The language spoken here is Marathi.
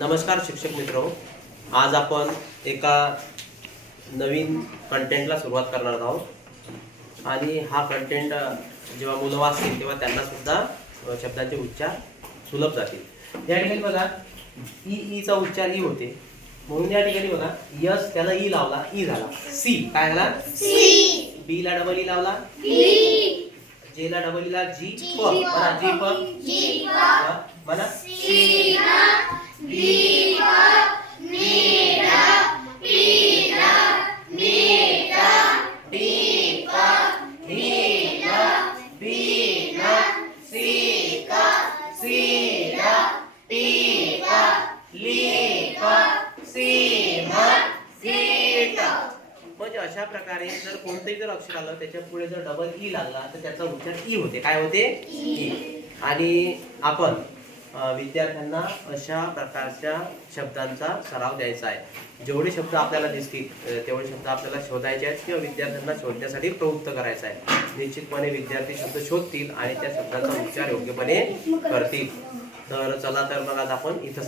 नमस्कार शिक्षक मित्र, आज आपण एका नवीन कंटेंटला सुरुवात करणार आहोत आणि हा कंटेंट जेव्हा मुलं वाचतील तेव्हा त्यांना सुद्धा शब्दांचे उच्चार सुलभ जातील। या ठिकाणी बघा ई चा उच्चार ई होते, म्हणून या ठिकाणी बघा यस त्याला ई लावला, ई झाला सी। काय झाला? सी। बी ला डबल ई लावला, बी। जे ला डबल ई ला जी, प म्हणा जी प, जी प म्हणा सी ना डी प नी रा पी रा नी रा डी प नी रा बी ना सी का सी रा पी का ली का सी म सी ट। म्हणजे अशा प्रकारे जर कोणतेही जर अक्षर आलं त्याच्या पुढे जर डबल ई लागला तर त्याचा उच्चार ई होते। काय होते? ई। आणि आपण विद्यार्थ्यांना अशा प्रकारच्या शब्दांचा सराव द्यायचा आहे। जेवढे शब्द आपल्याला दिसतील तेवढे शब्द आपल्याला शोधायचे आहेत किंवा विद्यार्थ्यांना शोधण्यासाठी प्रवृत्त करायचं आहे। निश्चितपणे विद्यार्थी शब्द शोधतील आणि त्या शब्दांचा उच्चार योग्यपणे करतील। तर चला तर मग आज आपण इथं